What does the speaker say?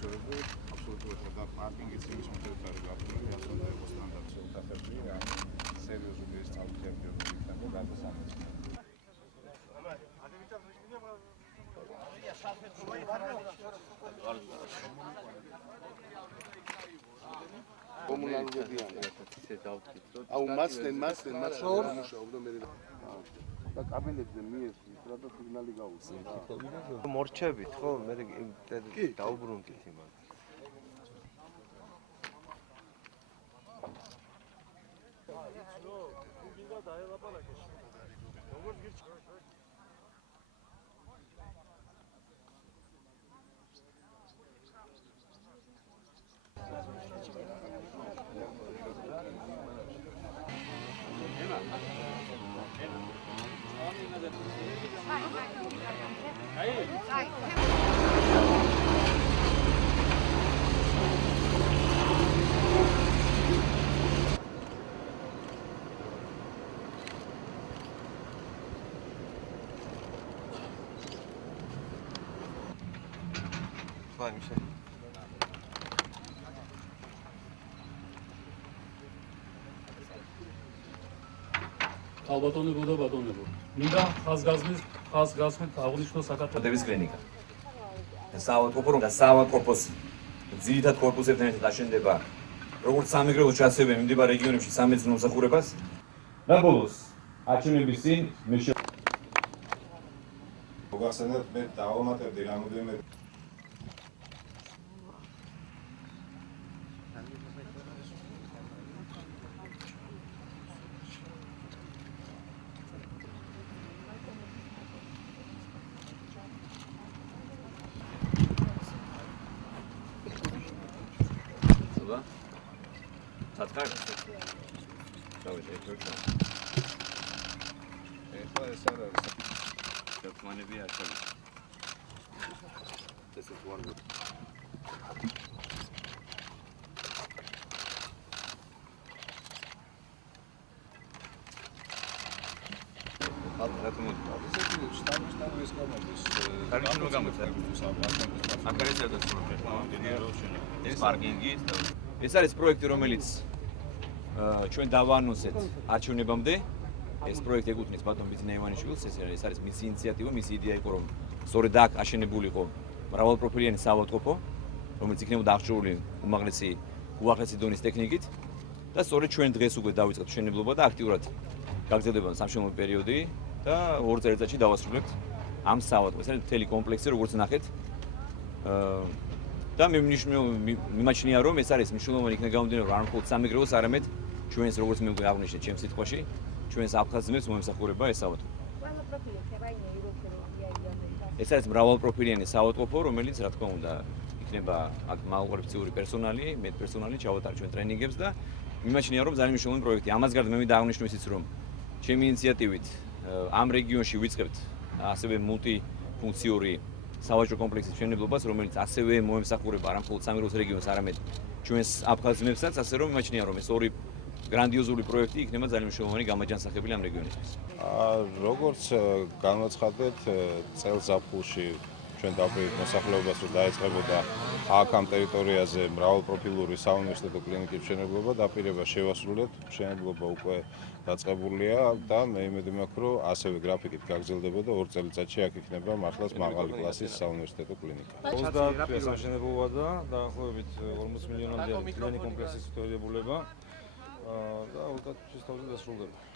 სერვიсы абсолютно და პარკინგის იმის მიხედვით არის გაფორმებული, ასე უნდა იყოს სტანდარტი ოთახები, ან სერიოზული ეს წავუხებიოთ იქნება გადასამეცნიერო. და კაბინეტზე მიესვით რა და სიგნალი გაუწევთ. მორჩებით ხო? მე დაუბრუნდით იმას. ალბატონებო და ბატონებო. მინდა ხაზგასმით აღნიშნო საქართველოს კლინიკა. საავადმყოფო და საავადმყოფოს ძირითად კორპუსებთან ერთად აშენდება როგორც სამეგრელოში, ასევე მიმდებარე რეგიონებში სამედიცინო მსახურებას. და ბოლოს აჩვენების წინ მოგახსენებთ, მე დავამატებდი რამოდენიმე ეს არის პროექტი, რომელიც ჩვენ დავაანონსეთ არჩევნებამდე. ეს პროექტი ეკუთვნის ბატონ ბიძინა ივანიშვილს. ეს არის მისი ინიციატივა, მისი იდეა იყო, რომ სწორედ აქ აშენებულიყო მრავალპროფილიანი საავადმყოფო, რომელიც იქნებოდა აღჭურვილი უაღრესი დონის ტექნიკით და სწორედ ჩვენ დღეს უკვე დავიწყეთ მშენებლობა და აქტიურად გაგრძელდება სამშენებლო პერიოდი და 2 წელიწადში დავასრულებთ ამ საავადმყოფოს. ეს არის მთელი კომპლექსი, როგორც ნახეთ. და მე მიმაჩნია, რომ ეს არის მნიშვნელოვანი იქნება გამომდინარე, არ მხოლოდ სამეგრელოს, არამედ ჩვენს, როგორც მე უკვე აღვნიშნე ჩემს სიტყვაში, ჩვენს აფხაზებს მომსახურება ეს საავადმყოფო. ეს არის მრავალპროფილიანი საავადმყოფო, რომელიც რა თქმა უნდა იქნება აქ მაღალკვალიფიციური პერსონალი, მედპერსონალი ჩავატარებთ ჩვენ ტრენინგებს და მიმაჩნია, რომ ძალიან მნიშვნელოვანი პროექტი. ამას გარდა მე მინდა აღვნიშნო ისიც, რომ ჩემი ინიციატივით ამ რეგიონში ვიწყებთ ასევე მულტიფუნქციური სავაჭრო კომპლექსის მშენებლობას, რომელიც ასევე მოემსახურება არა მხოლოდ სამეგრელოს რეგიონს, არამედ ჩვენს აფხაზებსაც, ასე რომ მიმაჩნია, რომ ეს ორი გრანდიოზული პროექტი იქნება ძალიან მნიშვნელოვანი გამაჯანსაღებელი ამ რეგიონისთვის. როგორც განაცხადეთ, წელს ზაფხულში ჩვენ დავყიდეთ მოსახლეობას, რომ დაეწყებოდა აქ ამ ტერიტორიაზე მრავალპროფილური საუნივერსიტეტო კლინიკის მშენებლობა, დაპირება შევასრულეთ, მშენებლობა უკვე დაწყებულია და მე იმედი მაქვს, რომ ასევე გრაფიკით გაგრძელდებოდა 2 წელიწადში აქ იქნება მართლაც მაღალი კლასის საუნივერსიტეტო კლინიკა. 30 თვეა სამშენებლობა და დაახლოებით 40 მილიონამდე არის კლინიკური კომპლექსის მშენებლობა და 30 თვის თავზე დასრულდება.